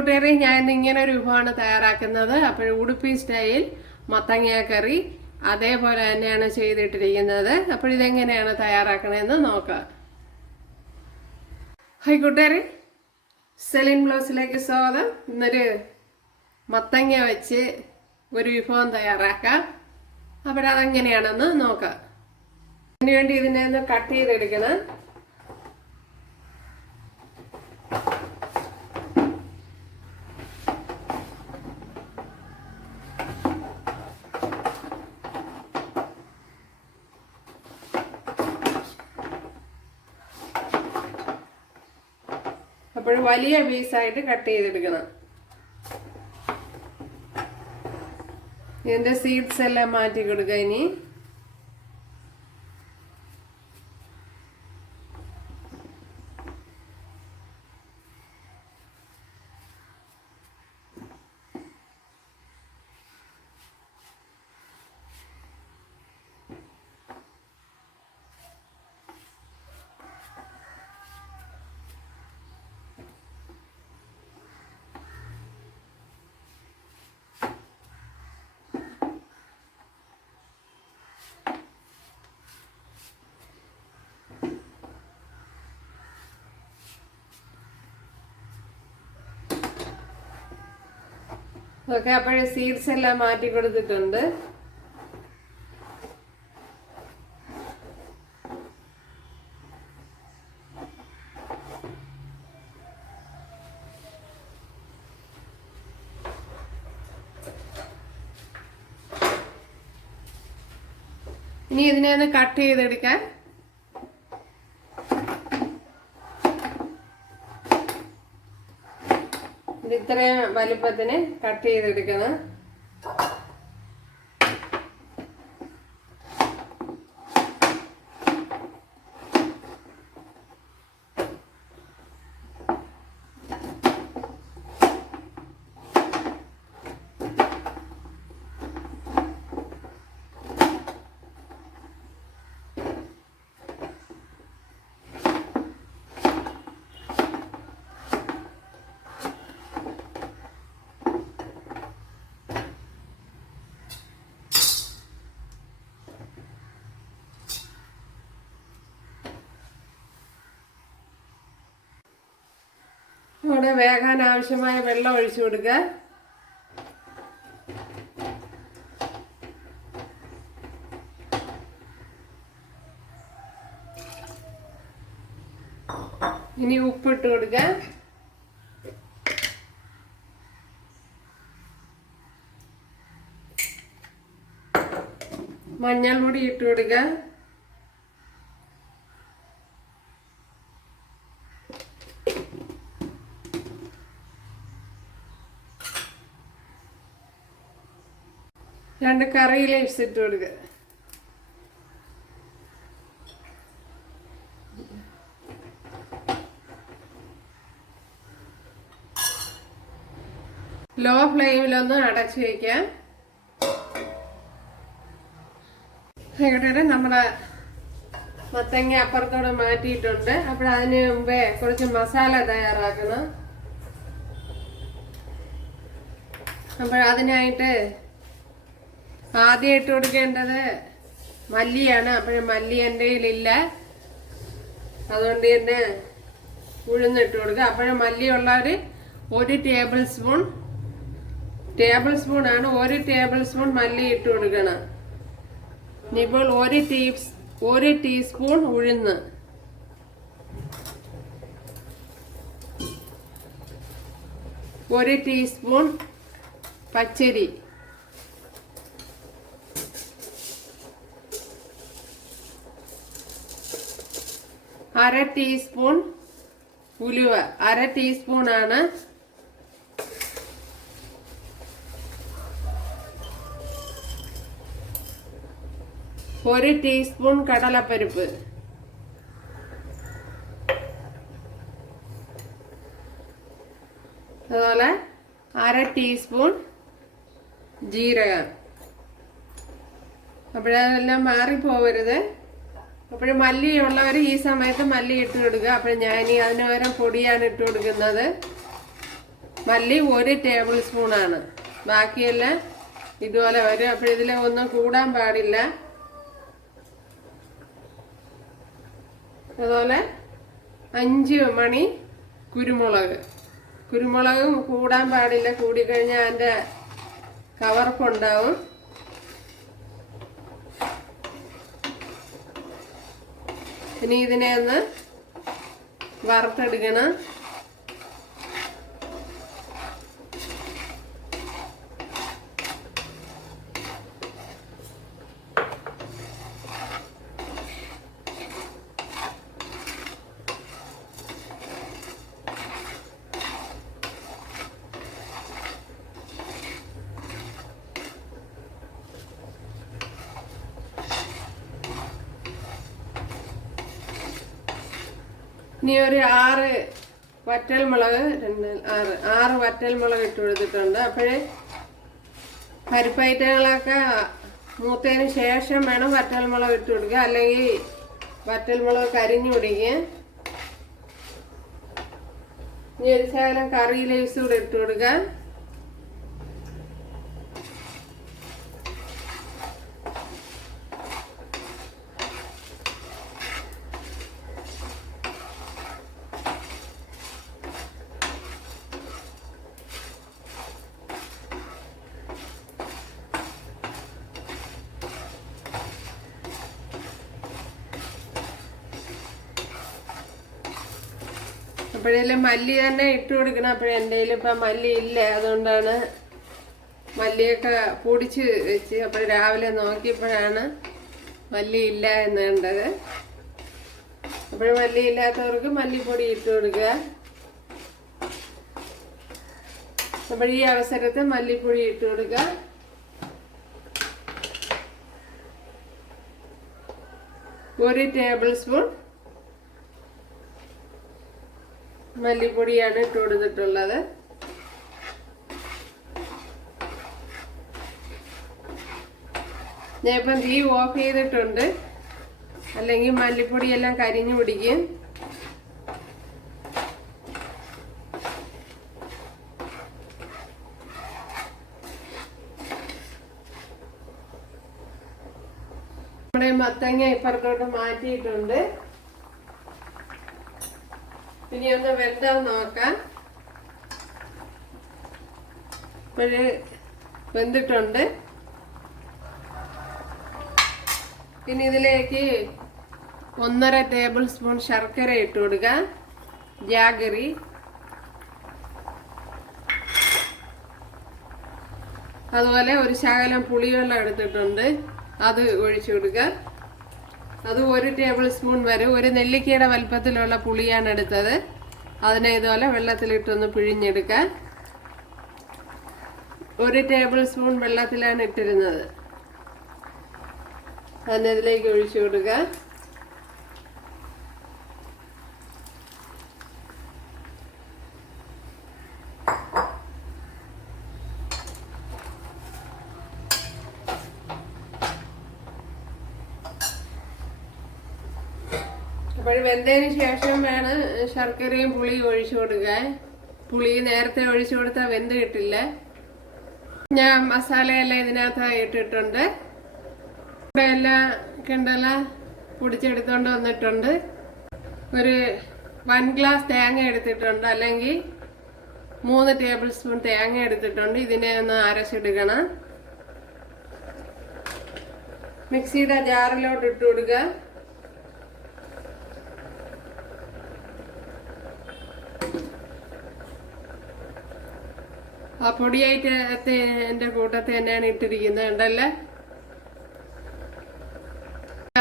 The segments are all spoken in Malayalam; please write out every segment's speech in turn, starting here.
കൂട്ടുകാരെ ഞാൻ ഇങ്ങനെ ഒരു വിഭവമാണ് തയ്യാറാക്കുന്നത്. അപ്പോൾ ഉടുപ്പി സ്റ്റൈൽ മത്തങ്ങ കറി അതേപോലെ തന്നെയാണ് ചെയ്തിട്ടിരിക്കുന്നത്. അപ്പോൾ ഇതെങ്ങനെയാണ് തയ്യാറാക്കണമെന്ന് നോക്കാം. ഹൈ കൂട്ടുകാരെ സെലിൻ ബ്ലൗസിലേക്ക് സ്വാഗതം. ഇന്നൊരു മത്തങ്ങ വെച്ച് ഒരു വിഭവം തയ്യാറാക്കാം. അപ്പോൾ അതെങ്ങനെയാണെന്ന് നോക്കാം. അതിനുവേണ്ടി ഇതിനെ ഒന്ന് കട്ട് ചെയ്തെടുക്കണം. അപ്പോൾ വലിയ പീസായിട്ട് കട്ട് ചെയ്തെടുക്കണം. ഇതിന്റെ സീഡ്സ് എല്ലാം മാറ്റി കൊടുക്കുക ഇനി. ഓക്കെ അപ്പോഴേ സീഡ്സ് എല്ലാം മാറ്റി കൊടുത്തിട്ടുണ്ട്. ഇനി ഇതിനെ ഒന്ന് കട്ട് ചെയ്തെടുക്കാൻ ഇത് ഇത്രയും വലിപ്പത്തിന് കട്ട് ചെയ്തെടുക്കണം ഇവിടെ വേകാൻ ആവശ്യമായ വെള്ളം ഒഴിച്ചു കൊടുക്കുക ഇനി ഉപ്പിട്ട് കൊടുക്കുക മഞ്ഞൾ പൊടി ഇട്ട് കൊടുക്കുക രണ്ട് കറി ലീവ്സ് ഇട്ട് കൊടുക്കുക ലോ ഫ്ലെയിമിലൊന്ന് അടച്ച് വയ്ക്കാം നമ്മുടെ മത്തങ്ങ അപ്പുറത്തോടെ മാറ്റിയിട്ടുണ്ട്. അപ്പോൾ അതിന് മുമ്പേ കുറച്ച് മസാല തയ്യാറാക്കണം. അപ്പോൾ അതിനായിട്ട് ആദ്യം ഇട്ട് കൊടുക്കേണ്ടത് മല്ലിയാണ്. അപ്പോഴും മല്ലി എന്റെ കയ്യിലില്ല. അതുകൊണ്ട് തന്നെ ഉഴുന്നിട്ട് കൊടുക്കുക. അപ്പോഴും മല്ലി ഒരു ഒരു ടേബിൾ സ്പൂൺ ടേബിൾ സ്പൂൺ ആണ് ഒരു ടേബിൾ സ്പൂൺ മല്ലി ഇട്ട് കൊടുക്കണം. ഇനിയിപ്പോൾ ഒരു ടീ ഒരു ടീസ്പൂൺ ഉഴുന്ന്. ഒരു ടീസ്പൂൺ പച്ചരി. അര ടീസ്പൂൺ ഉലുവ അര ടീസ്പൂൺ ആണ് ഒരു ടീസ്പൂൺ കടലപ്പരിപ്പ് അതുപോലെ അര ടീസ്പൂൺ ജീരകം അപ്പോഴതെല്ലാം മാറിപ്പോവരുത് അപ്പോൾ മല്ലി ഉള്ളവർ ഈ സമയത്ത് മല്ലി ഇട്ട് കൊടുക്കുക. അപ്പോൾ ഞാൻ അതിന് പകരം പൊടിയാണ് ഇട്ട് കൊടുക്കുന്നത്. മല്ലി ഒരു ടേബിൾ സ്പൂണാണ് ബാക്കിയെല്ലാം ഇതുപോലെ വരും. അപ്പോൾ ഇതിൽ ഒന്നും കൂടാൻ പാടില്ല. അതുപോലെ അഞ്ച് മണി കുരുമുളക്. കുരുമുളകും കൂടാൻ പാടില്ല. കൂടിക്കഴിഞ്ഞാൽ അതിന്റെ കവർപ്പുണ്ടാവും ഇനി ഇതിനെ ഒന്ന് വറുത്തെടുക്കണം. ഇനി ഒരു ആറ് വറ്റൽ മുളക് രണ്ട് ആറ് ആറ് വറ്റൽ മുളക് ഇട്ട് കൊടുത്തിട്ടുണ്ട്. അപ്പോഴേ പരിപ്പൈറ്റകളൊക്കെ മൂത്തതിന് ശേഷം വേണം വറ്റൽ മുളക് ഇട്ട് കൊടുക്കുക. അല്ലെങ്കിൽ വറ്റൽ മുളക് കരിഞ്ഞു പിടിക്കുക ഇനി ഒരു ശകലം കറി ലൈസ് കൂടെ ഇട്ട് കൊടുക്കുക. അപ്പോഴേലും മല്ലി തന്നെ ഇട്ട് കൊടുക്കണം. അപ്പോഴേ എന്റെ ഇപ്പം മല്ലി ഇല്ല. അതുകൊണ്ടാണ് മല്ലിയൊക്കെ പൊടിച്ച് വെച്ച് അപ്പോൾ രാവിലെ നോക്കിയപ്പോഴാണ് മല്ലി ഇല്ല എന്ന് കണ്ടത്. അപ്പോൾ മല്ലി ഇല്ലാത്തവർക്ക് മല്ലിപ്പൊടി ഇട്ട് കൊടുക്കുക. അപ്പോൾ ഈ അവസരത്തിൽ മല്ലിപ്പൊടി ഇട്ട് കൊടുക്കുക. ഒരു ടേബിൾ സ്പൂൺ മല്ലിപ്പൊടിയാണ് ഇട്ട് കൊടുത്തിട്ടുള്ളത്. ഞാനിപ്പം തീ ഓഫ് ചെയ്തിട്ടുണ്ട്. അല്ലെങ്കിൽ മല്ലിപ്പൊടിയെല്ലാം കരിഞ്ഞു പിടിക്കും. നമ്മുടെ മത്തങ്ങ ഇപ്പുറത്തോട്ട് മാറ്റിയിട്ടുണ്ട്. ഇനി ഒന്ന് വെന്താ നോക്കാം. ഇപ്പോഴ് വെന്തിട്ടുണ്ട്. ഇനി ഇതിലേക്ക് ഒന്നര ടേബിൾ സ്പൂൺ ശർക്കര ഇട്ട് കൊടുക്കുക ജാഗറി അതുപോലെ ഒരു ശകലം പുളിവെള്ളം എടുത്തിട്ടുണ്ട്. അത് ഒഴിച്ചു കൊടുക്കുക അത് ഒരു ടേബിൾ സ്പൂൺ വരെ ഒരു നെല്ലിക്കയുടെ വലുപ്പത്തിലുള്ള പുളിയാണ് എടുത്തത്. അതിനെ ഇതുപോലെ വെള്ളത്തിലിട്ടൊന്ന് പിഴിഞ്ഞെടുക്കാൻ ഒരു ടേബിൾ സ്പൂൺ വെള്ളത്തിലാണ് ഇട്ടിരുന്നത്. അതിനതിലേക്ക് ഒഴിച്ചു കൊടുക്കുക അപ്പോൾ വെന്തതിന് ശേഷം വേണം ശർക്കരയും പുളിയും ഒഴിച്ചു കൊടുക്കാൻ. പുളി നേരത്തെ ഒഴിച്ചു കൊടുത്താൽ വെന്ത് കിട്ടില്ല. ഞാൻ മസാലയെല്ലാം ഇതിനകത്തായി ഇട്ടിട്ടുണ്ട്. ഇവിടെ എല്ലാം കിണ്ടല പൊടിച്ചെടുത്തോണ്ട് വന്നിട്ടുണ്ട്. ഒരു വൺ ഗ്ലാസ് തേങ്ങ എടുത്തിട്ടുണ്ട്. അല്ലെങ്കിൽ മൂന്ന് ടേബിൾ സ്പൂൺ തേങ്ങ എടുത്തിട്ടുണ്ട്. ഇതിനെ ഒന്ന് അരച്ചെടുക്കണം മിക്സിയുടെ ജാറിലോട്ട് ഇട്ട് കൊടുക്കുക. ആ പൊടിയായിട്ട് എന്റെ കൂട്ടത്തിൽ തന്നെയാണ് ഇട്ടിരിക്കുന്നത് ഉണ്ടല്ലേ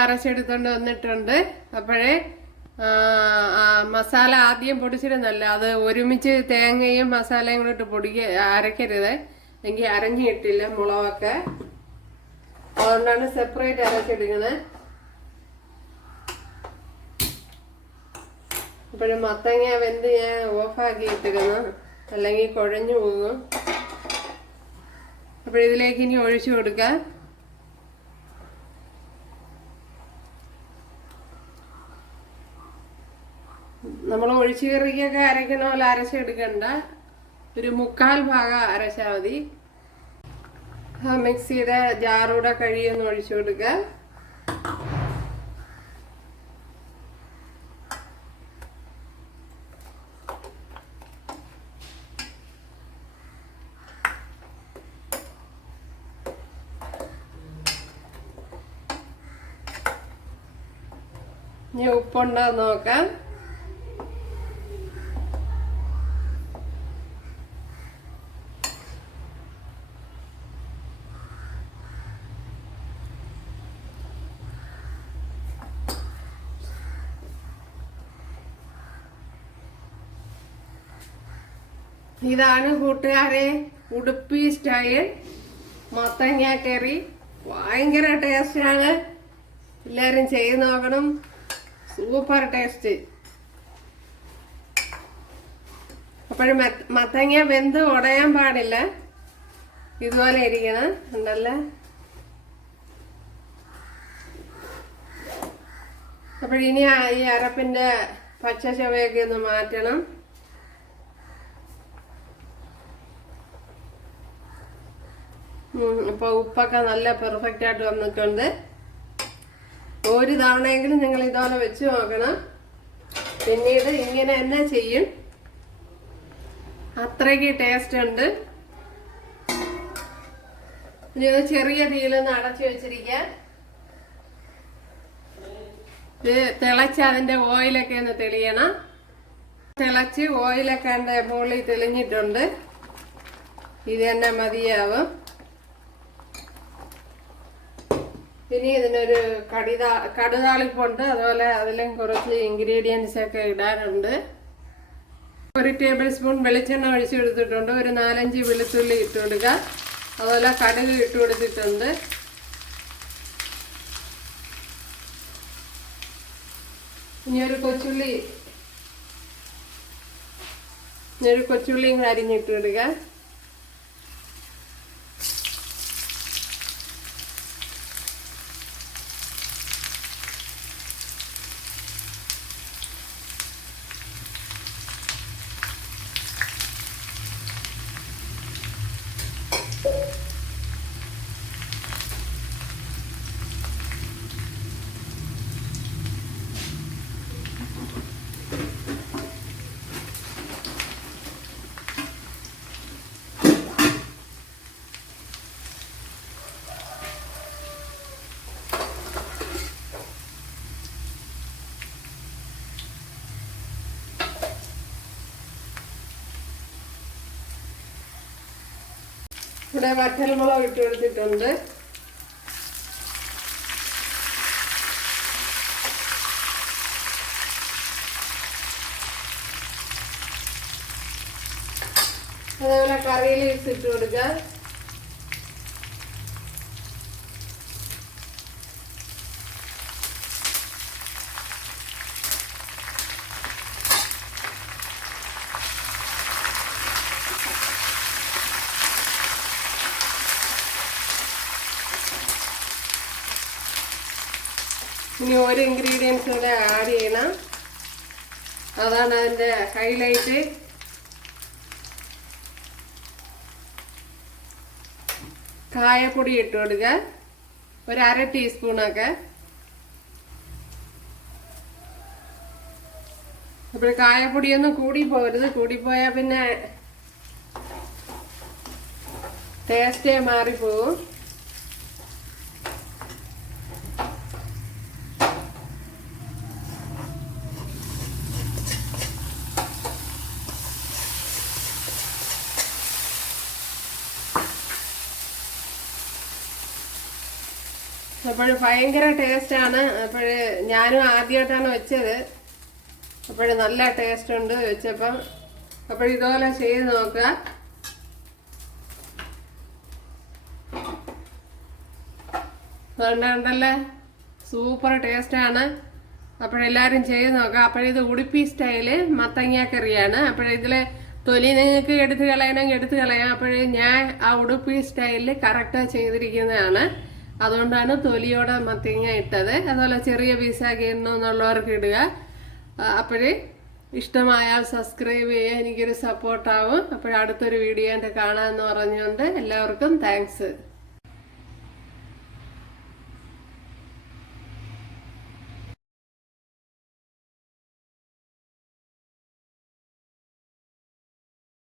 അരച്ചെടുത്തോണ്ട് വന്നിട്ടുണ്ട്. അപ്പോഴേ മസാല ആദ്യം പൊടിച്ചിരുന്നല്ല അത് ഒരുമിച്ച് തേങ്ങയും മസാലയും കൂടെ ഇട്ട് പൊടിക്ക അരക്കരുത്. എങ്കിൽ അരഞ്ഞു കിട്ടില്ല മുളകൊക്കെ. അതുകൊണ്ടാണ് സെപ്പറേറ്റ് അരച്ചെടുക്കുന്നത്. ഇപ്പോഴും മത്തങ്ങ വെന്ത് ഞാൻ ഓഫാക്കി ഇട്ടിരുന്നു. അല്ലെങ്കിൽ കുഴഞ്ഞു പോകും. അപ്പോൾ ഇതിലേക്ക് ഇനി ഒഴിച്ചു കൊടുക്കാം. നമ്മൾ ഒഴിച്ചു കറിക്കൊക്കെ അരയ്ക്കണ പോലെ അരച്ചെടുക്കണ്ട ഒരു മുക്കാൽ ഭാഗം അരച്ചാൽ മതി. മിക്സ് മിക്സിയുടെ ജാറൂടെ കഴിയൊന്ന് ഒഴിച്ചു കൊടുക്കുക ഇനി ഉപ്പുണ്ടോ നോക്കാം. ഇതാണ് കൂട്ടുകാരെ ഉടുപ്പി സ്റ്റൈൽ. മത്തങ്ങ കറി ഭയങ്കര ടേസ്റ്റാണ് എല്ലാവരും ചെയ്ത് നോക്കണം. Super taste. അപ്പോഴും മത്തങ്ങ വെന്ത് ഉടയാൻ പാടില്ല. ഇതുപോലെ ഇരിക്കണം. ഉണ്ടല്ലേ അപ്പോഴിനി ഈ അരപ്പിന്റെ പച്ച ചവയൊക്കെ ഒന്ന് മാറ്റണം. ഉം, ഇപ്പൊ ഉപ്പൊക്കെ നല്ല പെർഫെക്റ്റ് ആയിട്ട് വന്നിട്ടുണ്ട്. ഒരു തവണയെങ്കിലും നിങ്ങൾ ഇതുപോലെ വെച്ച് നോക്കണം. പിന്നീട് ഇങ്ങനെ തന്നെ ചെയ്യും. അത്രയ്ക്ക് ടേസ്റ്റ് ഉണ്ട്. ഇനി ഇത് ചെറിയ തീയിലൊന്ന് അടച്ചു വെച്ചിരിക്കാം. ഇത് തിളച്ച് അതിന്റെ ഓയിലൊക്കെ ഒന്ന് തെളിയണം. തിളച്ച് ഓയിലൊക്കെ എന്റെ മുകളിൽ തെളിഞ്ഞിട്ടുണ്ട്. ഇത് തന്നെ മതിയാവും. ഇനി ഇതിനൊരു കടിതാ കടുതാളിപ്പുണ്ട്. അതുപോലെ അതിലും കുറച്ച് ഇൻഗ്രീഡിയൻസ് ഒക്കെ ഇടാനുണ്ട്. ഒരു ടേബിൾ സ്പൂൺ വെളിച്ചെണ്ണ ഒഴിച്ചു കൊടുത്തിട്ടുണ്ട്. ഒരു നാലഞ്ച് വെളുത്തുള്ളി ഇട്ട് കൊടുക്കുക അതുപോലെ കടുക് ഇട്ട് കൊടുത്തിട്ടുണ്ട്. ഇനി ഒരു കൊച്ചുള്ളി ഇനി ഒരു കൊച്ചുള്ളിയും അരിഞ്ഞിട്ട് കൊടുക്കുക ഇവിടെ വറ്റൽമുളക് ഇട്ട് കൊടുത്തിട്ടുണ്ട്. അതേപോലെ കറിയിൽ ഇട്ടിട്ട് ഇട്ട് കൊടുക്കുക ഇനി ഒരു ഇൻഗ്രീഡിയൻസ് കൂടെ ആഡ് ചെയ്യണം. അതാണ് അതിന്റെ ഹൈലൈറ്റ് കായപ്പൊടി ഇട്ട് കൊടുക്കുക. ഒരു അര ടീസ്പൂണൊക്കെ അപ്പോൾ കായപ്പൊടിയൊന്നും കൂടി പോകരുത് കൂടിപ്പോയാൽ പിന്നെ ടേസ്റ്റേ മാറിപ്പോവും. അപ്പോൾ ഭയങ്കര ടേസ്റ്റാണ് അപ്പോൾ ഞാനും ആദ്യമായിട്ടാണ് വെച്ചത്. അപ്പോൾ നല്ല ടേസ്റ്റ് ഉണ്ട് വെച്ചപ്പം. അപ്പോൾ ഇതുപോലെ ചെയ്ത് നോക്കുക. ണ്ടല്ലേ സൂപ്പർ ടേസ്റ്റാണ് അപ്പോഴെല്ലാവരും ചെയ്ത് നോക്കാം അപ്പോഴിത് ഉടുപ്പി സ്റ്റൈൽ മത്തങ്ങ കറിയാണ്. അപ്പോഴിതിൽ തൊലി നിങ്ങൾക്ക് എടുത്ത് കളയണമെങ്കിൽ എടുത്ത് കളയാം. അപ്പോഴേ ഞാൻ ആ ഉടുപ്പി സ്റ്റൈലിൽ കറക്റ്റ് ചെയ്തിരിക്കുന്നതാണ്. അതുകൊണ്ടാണ് തൊലിയോടെ മത്തിങ്ങ ഇട്ടത്. അതുപോലെ ചെറിയ പീസാക്കി എന്നുള്ളവർക്ക് ഇടുക. അപ്പോഴേ ഇഷ്ടമായാൽ സബ്സ്ക്രൈബ് ചെയ്യുക എനിക്കൊരു സപ്പോർട്ടാവും അപ്പോഴടുത്തൊരു വീഡിയോ എന്റെ കാണാമെന്ന് പറഞ്ഞുകൊണ്ട് എല്ലാവർക്കും താങ്ക്സ്